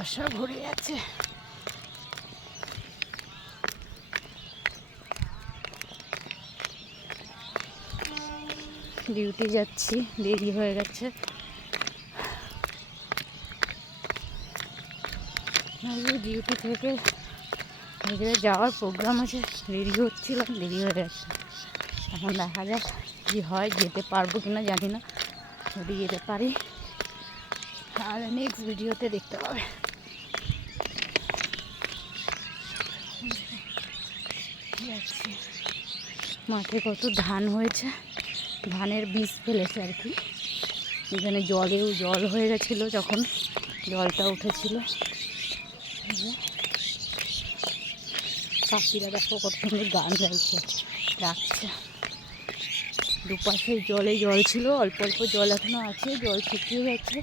কুয়াশা ভরে আছে। ডিউটি যাচ্ছি, দেরি হয়ে গেছে। ডিউটি থেকে যাওয়ার প্রোগ্রাম আছে, রেডি হচ্ছিলাম, দেরি হয়ে গেছে। এখন দেখা যাক কি হয়, যেতে পারবো কিনা জানি না। যদি যেতে পারি আর নেক্সট ভিডিওতে দেখতে পাবে। মাঠে কত ধান হয়েছে, ধানের বীজ ফেলেছে আর কি। এখানে জল হয়ে গেছিলো, যখন জলটা উঠেছিল। পাখিরা দেখো কত সুন্দর গান গাইছে, ডাকছে। দুপাশে জল ছিল, অল্প অল্প জল এখনো আছে, জল শুকিয়ে গেছে।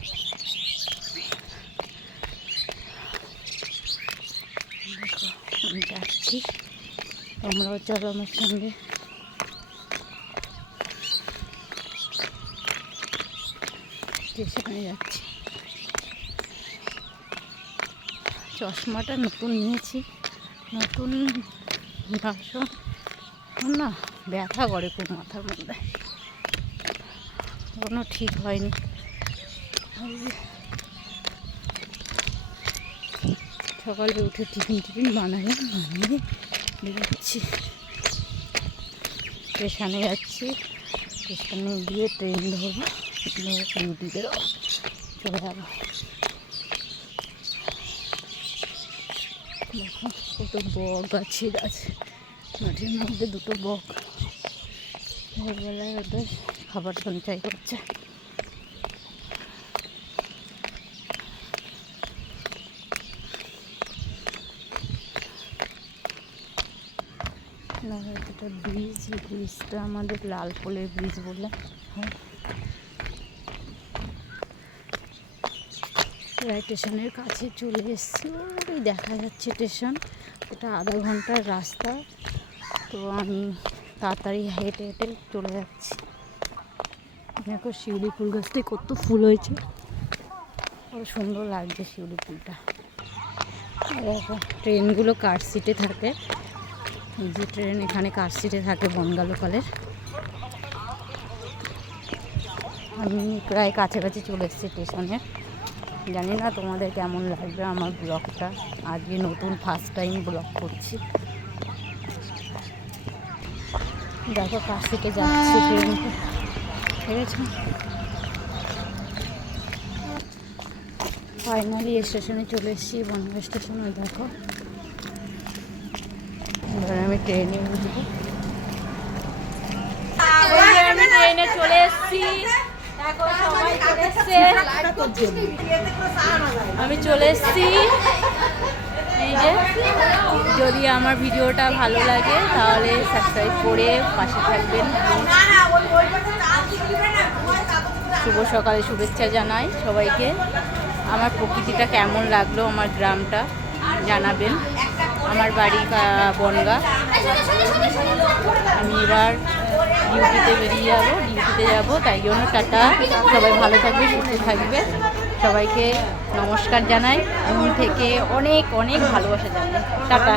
দেখো আমি যাচ্ছি, তোমরাও চলো আমার সঙ্গে। স্টেশনে যাচ্ছি। চশমাটা নতুন নিয়েছি, নতুন ভাষণ না, ব্যথা করে খুব মাথার মধ্যে, কোনো ঠিক হয়নি। সকালে উঠে টিফিন বানিয়ে বেরোচ্ছি। স্টেশনে যাচ্ছি, স্টেশনে গিয়ে ট্রেন ধরবো, ডিউটি বেরোবো, চলে যাবো। দেখো কত বক গাছের আছে, মাঠের মধ্যে দুটো বক ভোরবেলায় ওদের খাবার সঞ্চয় করছে। এটা ব্রিজ, এই ব্রিজটা আমাদের লালপোলের ব্রিজ বলে হয়। স্টেশনের কাছে চলে এসেছি, ওই দেখা যাচ্ছে স্টেশন। এটা আধা ঘন্টার রাস্তা, তো আমি তাড়াতাড়ি হেঁটে হেঁটে চলে যাচ্ছি। দেখো শিউলি ফুল গাছটায় কত ফুল হয়েছে, কত সুন্দর লাগছে শিউলি ফুলটা। দেখো ট্রেনগুলো কার সিটে থাকে, এই যে ট্রেন এখানে কার সিটে থাকে বনগাঁ লোকালের। আমি প্রায় কাছাকাছি চলে এসেছি স্টেশনে। জানি না তোমাদের কেমন লাগবে আমার ব্লগটা, আজকে নতুন ফার্স্ট টাইম ব্লগ করছি। দেখো কার সিটে যাচ্ছি ট্রেনটা, ঠিক আছে। ফাইনালি স্টেশনে চলে এসেছি, বনগাঁ স্টেশন। ওই দেখো, এবার আমি ট্রেনে উঠবো। আমি ট্রেনে চলে এসেছি, দেখো সবাই চলে এসছে, আমি চলে এসেছি। এই যে, যদি আমার ভিডিওটা ভালো লাগে তাহলে সাবস্ক্রাইব করে পাশে থাকবেন। শুভ সকালে শুভেচ্ছা জানাই সবাইকে। আমার প্রকৃতিটা কেমন লাগলো, আমার গ্রামটা জানাবেন। আমার বাড়ি বনগাঁ। আমি এবার ডিউটিতে যাবো, তাই জন্য টাটা। সবাই ভালো থাকবে, সুস্থ থাকবে। সবাইকে নমস্কার জানাই, মন থেকে অনেক অনেক ভালোবাসা জানাই। টাটা।